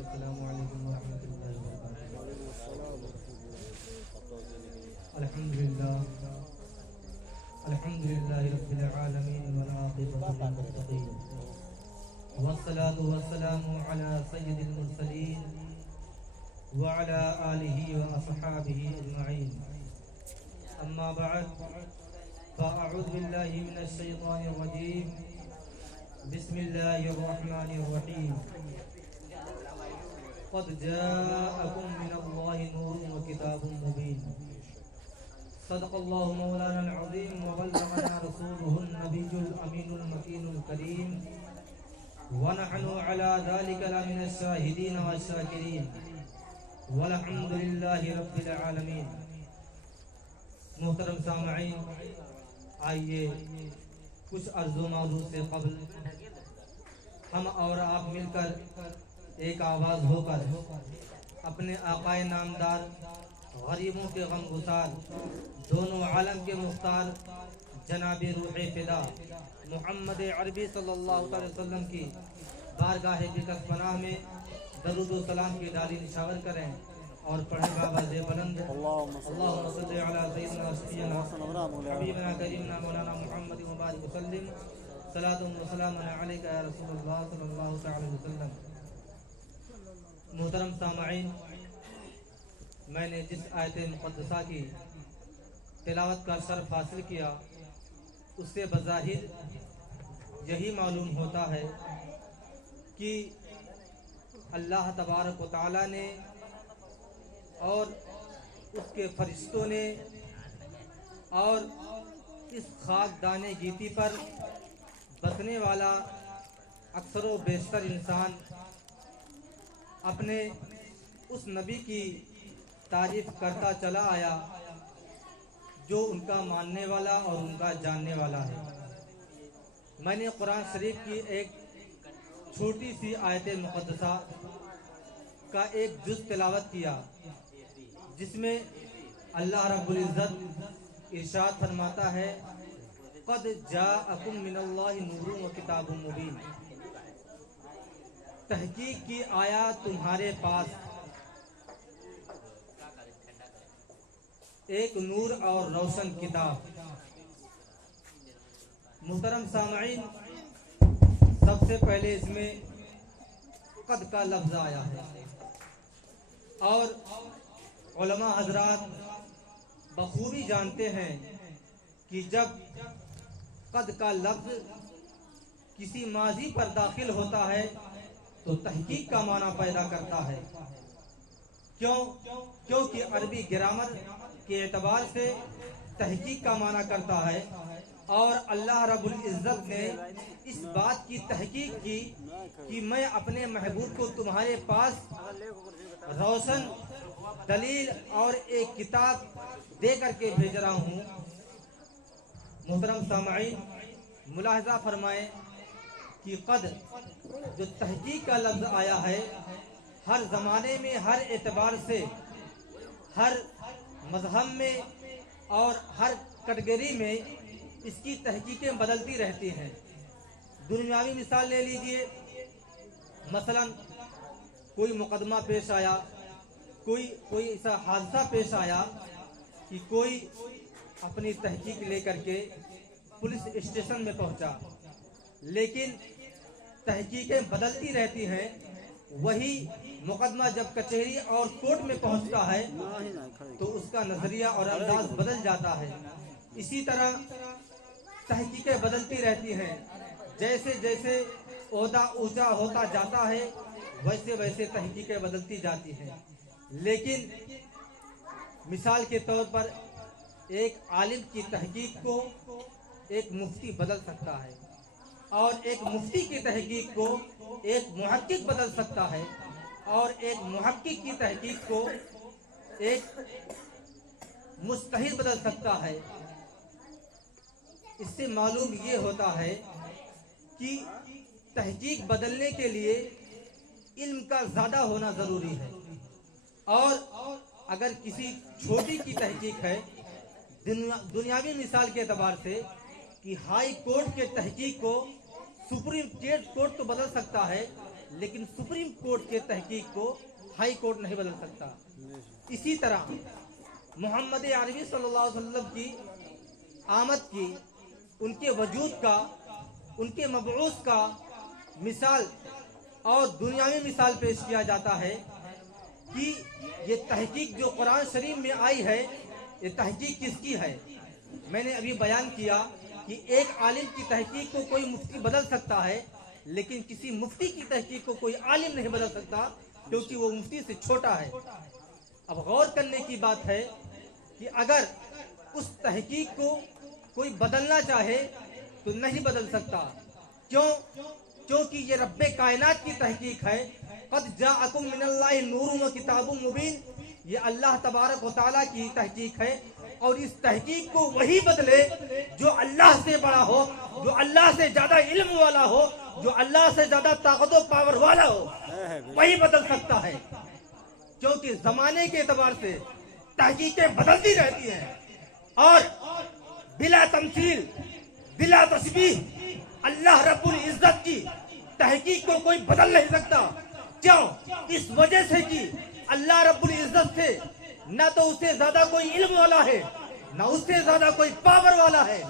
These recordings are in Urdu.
السلام علیکم ورحمۃ اللہ وبرکاتہ۔ الحمد للہ رب العالمین والعاقبۃ للمتقین والصلاة والسلام علی سید المرسلین وعلى آلہ واصحابہ اجمعین، اما بعد فاعوذ باللہ من الشیطان الرجیم، بسم اللہ الرحمن الرحیم۔ قد جاءکم من اللہ نور وکتاب مبین، صدق اللہ مولانا العظیم وبلغنا رسولہ النبی الامین المکین الکریم، ونحن على ذلك لمن الشاہدین والشاکرین، والحمد للہ رب العالمین۔ محترم سامعین، آئیے کچھ عرض و موضوع سے قبل ہم اور آپ مل کر ایک آواز ہو کر اپنے آقا نامدار، غریبوں کے غم گسار، دونوں عالم کے مختار جناب روح فدا محمد عربی صلی اللہ علیہ وسلم کی بارگاہ بکت پناہ میں درود و سلام کی ڈالی نشاور کریں اور پڑھیں باواز بلند، اللہم صلی علی سیدنا سیدنا حبیبنا کریمنا مولانا محمد مبارک وسلم، صلاۃ و سلام علیک یا رسول اللہ صلی اللہ علیہ وسلم۔ محترم سامعین، میں نے جس آیت مقدسہ کی تلاوت کا شرف حاصل کیا، اس سے بظاہر یہی معلوم ہوتا ہے کہ اللہ تبارک و تعالی نے اور اس کے فرشتوں نے اور اس خاک دانے گیتی پر بسنے والا اکثر و بیشتر انسان اپنے اس نبی کی تعریف کرتا چلا آیا جو ان کا ماننے والا اور ان کا جاننے والا ہے۔ میں نے قرآن شریف کی ایک چھوٹی سی آیت مقدسہ کا ایک جز تلاوت کیا، جس میں اللہ رب العزت ارشاد فرماتا ہے، قد جاءکم من اللہ نور و کتاب مبین، تحقیق کی آیا تمہارے پاس ایک نور اور روشن کتاب۔ محترم سامعین، سب سے پہلے اس میں قد کا لفظ آیا ہے، اور علماء حضرات بخوبی جانتے ہیں کہ جب قد کا لفظ کسی ماضی پر داخل ہوتا ہے تو تحقیق کا معنی پیدا کرتا ہے۔ کیونکہ عربی گرامر کے اعتبار سے تحقیق کا معنی کرتا ہے، اور اللہ رب العزت نے اس بات کی تحقیق کی کہ میں اپنے محبوب کو تمہارے پاس روشن دلیل اور ایک کتاب دے کر کے بھیج رہا ہوں۔ محترم سامعین، ملاحظہ فرمائیں کہ قد جو تحقیق کا لفظ آیا ہے، ہر زمانے میں ہر اعتبار سے، ہر مذہب میں اور ہر کیٹیگری میں اس کی تحقیقیں بدلتی رہتی ہیں۔ دنیاوی مثال لے لیجئے، مثلا کوئی مقدمہ پیش آیا، کوئی ایسا حادثہ پیش آیا کہ کوئی اپنی تحقیق لے کر کے پولیس اسٹیشن میں پہنچا، لیکن تحقیقیں بدلتی رہتی ہیں۔ وہی مقدمہ جب کچہری اور کورٹ میں پہنچتا ہے تو اس کا نظریہ اور انداز بدل جاتا ہے۔ اسی طرح تحقیقیں بدلتی رہتی ہیں، جیسے جیسے عہدہ اونچا ہوتا جاتا ہے ویسے ویسے تحقیقیں بدلتی جاتی ہیں۔ لیکن مثال کے طور پر ایک عالم کی تحقیق کو ایک مفتی بدل سکتا ہے، اور ایک مفتی کی تحقیق کو ایک محقق بدل سکتا ہے، اور ایک محقق کی تحقیق کو ایک مجتہد بدل سکتا ہے۔ اس سے معلوم یہ ہوتا ہے کہ تحقیق بدلنے کے لیے علم کا زیادہ ہونا ضروری ہے، اور اگر کسی چھوٹی کی تحقیق ہے، دنیاوی مثال کے اعتبار سے، کہ ہائی کورٹ کے تحقیق کو سپریم کورٹ تو بدل سکتا ہے، لیکن سپریم کورٹ کے تحقیق کو ہائی کورٹ نہیں بدل سکتا۔ اسی طرح محمد عربی صلی اللہ علیہ وسلم کی آمد کی، ان کے وجود کا، ان کے مبعوث کا مثال اور دنیاوی مثال پیش کیا جاتا ہے کہ یہ تحقیق جو قرآن شریف میں آئی ہے، یہ تحقیق کس کی ہے؟ میں نے ابھی بیان کیا کہ ایک عالم کی تحقیق کو کوئی مفتی بدل سکتا ہے، لیکن کسی مفتی کی تحقیق کو کوئی عالم نہیں بدل سکتا، کیونکہ وہ مفتی سے چھوٹا ہے۔ اب غور کرنے کی بات ہے کہ اگر اس تحقیق کو کوئی بدلنا چاہے تو نہیں بدل سکتا۔ کیونکہ یہ رب کائنات کی تحقیق ہے۔ قد جاءکم من اللہ نور و کتاب مبین، یہ اللہ تبارک و تعالیٰ کی تحقیق ہے، اور اس تحقیق کو وہی بدلے جو اللہ سے بڑا ہو، جو اللہ سے زیادہ علم والا ہو، جو اللہ سے زیادہ طاقت و پاور والا ہو، وہی بدل سکتا ہے۔ کیونکہ زمانے کے اعتبار سے تحقیقیں بدلتی رہتی ہیں، اور بلا تمثیل بلا تشبیہ اللہ رب العزت کی تحقیق کو کوئی بدل نہیں سکتا۔ کیوں؟ اس وجہ سے کہ اللہ رب العزت سے نہ تو اس سے زیادہ کوئی علم والا ہے، نہ اس سے زیادہ کوئی پاور والا ہے،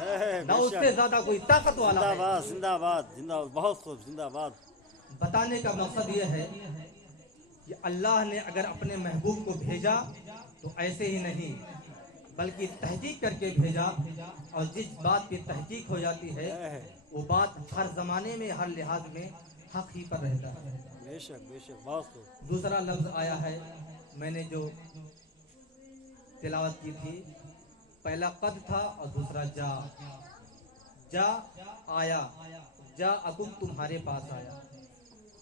نہ اس سے زیادہ کوئی طاقت والا ہے۔ زندہ باد، زندہ باد، بہت خوب، زندہ باد۔ بتانے کا مقصد یہ ہے کہ اللہ نے اگر اپنے محبوب کو بھیجا تو ایسے ہی نہیں، بلکہ تحقیق کر کے بھیجا، اور جس بات پہ تحقیق ہو جاتی ہے وہ بات ہر زمانے میں، ہر لحاظ میں حق ہی پر رہتا ہے۔ بے شک بے شک، بہت خوب۔ دوسرا لفظ آیا ہے، میں نے جو تلاوت کی تھی، پہلا قد تھا اور دوسرا جا۔ جا آیا، جا اکم تمہارے پاس آیا۔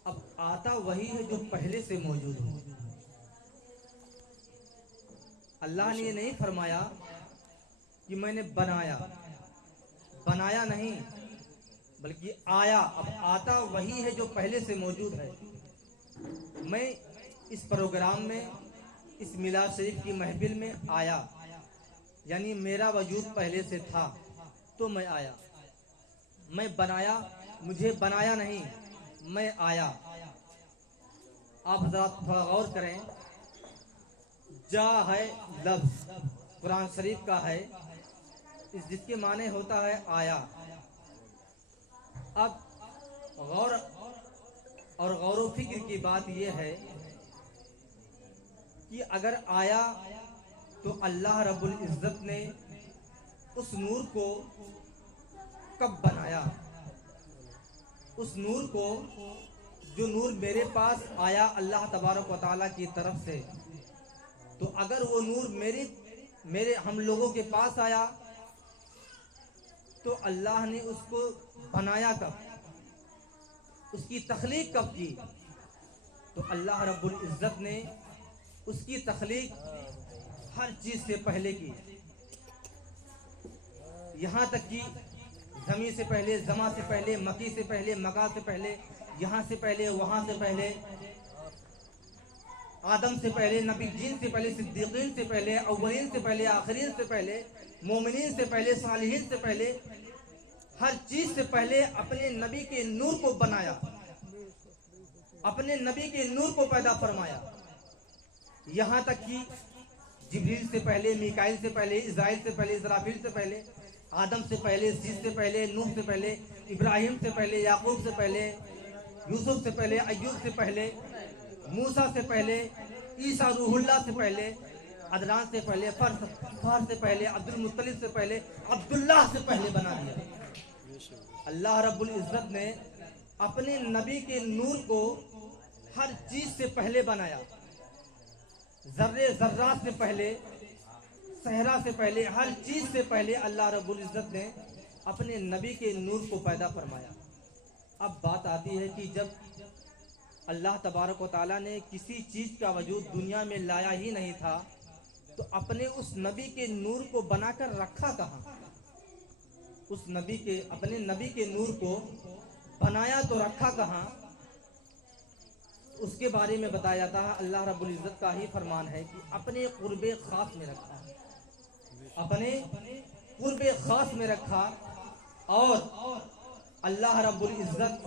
اب آتا وہی ہے جو پہلے سے موجود ہو۔ اللہ نے یہ نہیں فرمایا کہ میں نے بنایا، بنایا نہیں، بلکہ آیا۔ اب آتا وہی ہے جو پہلے سے موجود ہے۔ میں اس پروگرام میں، اس میلاد شریف کی محفل میں آیا، یعنی میرا وجود پہلے سے تھا تو میں آیا۔ میں بنایا، مجھے بنایا نہیں، میں آیا۔ آپ حضرات تھوڑا غور کریں، جا ہے لفظ قرآن شریف کا ہے، جس کے معنی ہوتا ہے آیا۔ اب غور و فکر کی بات یہ ہے کہ اگر آیا تو اللہ رب العزت نے اس نور کو کب بنایا؟ اس نور کو، جو نور میرے پاس آیا اللہ تبارک و تعالیٰ کی طرف سے، تو اگر وہ نور میرے ہم لوگوں کے پاس آیا تو اللہ نے اس کو بنایا کب؟ اس کی تخلیق کب کی؟ تو اللہ رب العزت نے اس کی تخلیق ہر چیز سے پہلے کی، یہاں تک کہ زمین سے پہلے، زماں سے پہلے، مکی سے پہلے، مکہ سے پہلے، یہاں سے پہلے، وہاں سے پہلے، آدم سے پہلے، نبی جین سے پہلے، صدیقین سے پہلے، اولین سے پہلے، آخرین سے پہلے، مومنین سے پہلے، صالحین سے پہلے، ہر چیز سے پہلے اپنے نبی کے نور کو بنایا، اپنے نبی کے نور کو پیدا فرمایا۔ یہاں تک کہ جبریل سے پہلے، میکائیل سے پہلے، اسرائیل سے پہلے، اسرافیل سے پہلے، آدم سے پہلے، سیس سے پہلے، نوح سے پہلے، ابراہیم سے پہلے، یعقوب سے پہلے، یوسف سے پہلے، ایوب سے پہلے، موسیٰ سے پہلے، عیسیٰ روح اللہ سے پہلے، عدنان سے پہلے، فار سے پہلے، عبد المطلب سے پہلے، عبداللہ سے پہلے بنا دیا۔ اللہ رب العزت نے اپنے نبی کے نور کو ہر چیز سے پہلے بنایا، ذرے ذرات سے پہلے، صحرا سے پہلے، ہر چیز سے پہلے اللہ رب العزت نے اپنے نبی کے نور کو پیدا فرمایا۔ اب بات آتی ہے کہ جب اللہ تبارک و تعالیٰ نے کسی چیز کا وجود دنیا میں لایا ہی نہیں تھا تو اپنے اس نبی کے نور کو بنا کر رکھا کہاں؟ اپنے نبی کے نور کو بنایا تو رکھا کہاں؟ اس کے بارے میں بتایا جاتا ہے، اللہ رب العزت کا ہی فرمان ہے کہ اپنے قرب خاص میں رکھا، اپنے قرب خاص میں رکھا۔ اور اللہ رب العزت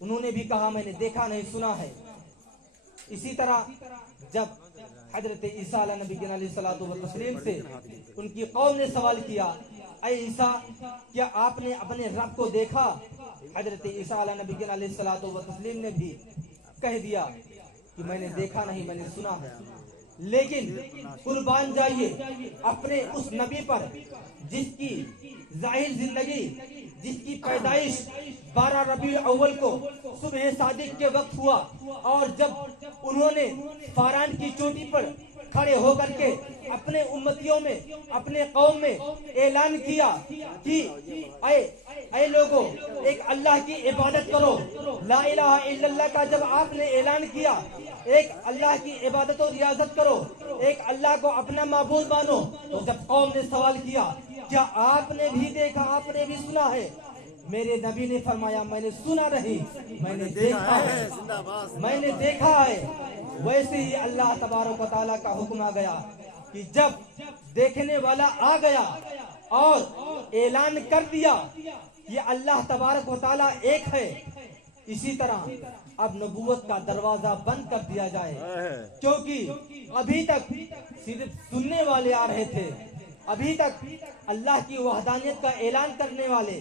انہوں نے بھی کہا میں نے دیکھا نہیں سنا ہے۔ اسی طرح جب حضرت عیسیٰ علیہ نبی علیہ الصلوۃ والتسلیم سے ان کی قوم نے سوال کیا، اے عیسیٰ کیا آپ نے اپنے رب کو دیکھا؟ حضرت عیسیٰ علیہ نبی علیہ الصلوۃ والتسلیم نے بھی کہہ دیا کہ میں نے دیکھا نہیں، میں نے سنا ہے۔ لیکن قربان جائیے اپنے اس نبی پر جس کی ظاہر زندگی، جس کی پیدائش 12 ربیع اول کو صبح صادق کے وقت ہوا، اور جب انہوں نے فاران کی چوٹی پر کھڑے ہو کر کے اپنے امتیوں میں، اپنے قوم میں اعلان کیا کہ اے لوگوں ایک اللہ کی عبادت کرو، لا الہ الا اللہ کا جب آپ نے اعلان کیا، ایک اللہ کی عبادت و ریاضت کرو، ایک اللہ کو اپنا معبود مانو، تو جب قوم نے سوال کیا کیا آپ نے بھی دیکھا، آپ نے بھی سنا ہے؟ میرے نبی نے فرمایا میں نے سنا نہیں، میں نے دیکھا ہے، زندہ باد میں نے دیکھا ہے۔ ویسے ہی اللہ تبارک و تعالیٰ کا حکم آ گیا کہ جب دیکھنے والا آ گیا اور اعلان کر دیا کہ اللہ تبارک و تعالیٰ ایک ہے، اسی طرح اب نبوت کا دروازہ بند کر دیا جائے، کیونکہ ابھی تک صرف سننے والے آ رہے تھے، ابھی تک اللہ کی وحدانیت کا اعلان کرنے والے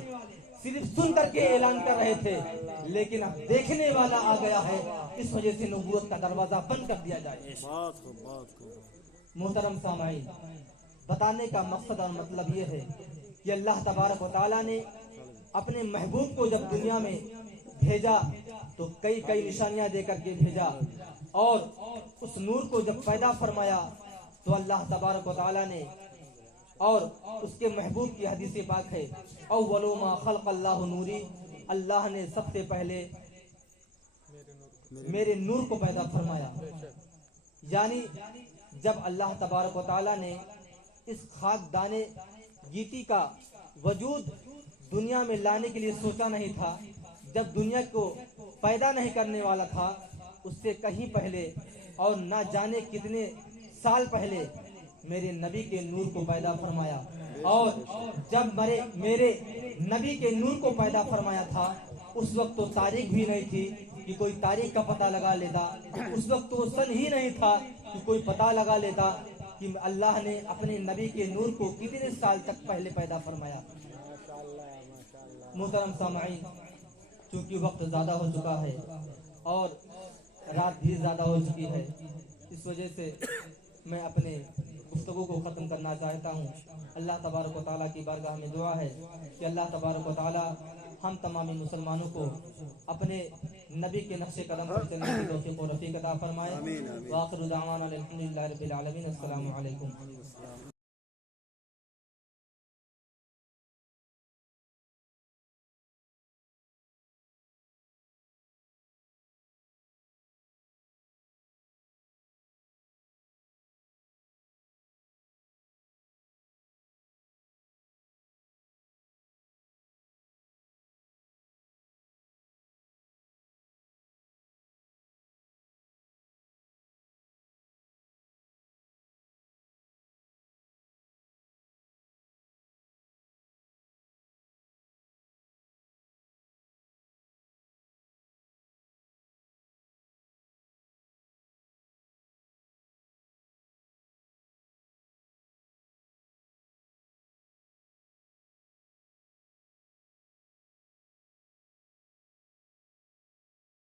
صرف سن کر کے اعلان کر رہے تھے، لیکن اب دیکھنے والا آ گیا ہے، اس وجہ سے نبوت کا دروازہ بند کر دیا جائے۔ بات کو محترم سامعین، بتانے کا مقصد اور مطلب یہ ہے کہ اللہ تبارک و تعالیٰ نے اپنے محبوب کو جب دنیا میں بھیجا تو کئی نشانیاں دے کر کے بھیجا، اور اس نور کو جب پیدا فرمایا تو اللہ تبارک و تعالیٰ نے، اور اس کے محبوب کی حدیث پاک ہے اول ما خلق اللہ نوری، اللہ نے سب سے پہلے میرے نور کو پیدا فرمایا۔ یعنی جب اللہ تبارک و تعالیٰ نے اس خاک دانے گیتی کا وجود دنیا میں لانے کے لیے سوچا نہیں تھا، جب دنیا کو پیدا نہیں کرنے والا تھا، اس سے کہیں پہلے اور نہ جانے کتنے سال پہلے میرے نبی کے نور کو پیدا فرمایا، اور جب میرے نبی کے نور کو پیدا فرمایا تھا اس وقت تو تاریخ بھی نہیں تھی کہ کوئی تاریخ کا پتہ لگا لیتا، اس وقت تو سن ہی نہیں تھا کہ کوئی پتہ لگا لیتا کہ اللہ نے اپنے نبی کے نور کو کتنے سال تک پہلے پیدا فرمایا۔ محترم سامعین، چونکہ وقت زیادہ ہو چکا ہے اور رات بھی زیادہ ہو چکی ہے، اس وجہ سے میں اپنے گفتگو کو ختم کرنا چاہتا ہوں۔ اللہ تبارک و تعالیٰ کی بارگاہ میں دعا ہے کہ اللہ تبارک و تعالیٰ ہم تمامی مسلمانوں کو اپنے نبی کے نقش قدم پر چلنے کی توفیق و رفیق عطا فرمائے۔ وآخر دعوانا الحمدللہ رب العالمین۔ السلام علیکم۔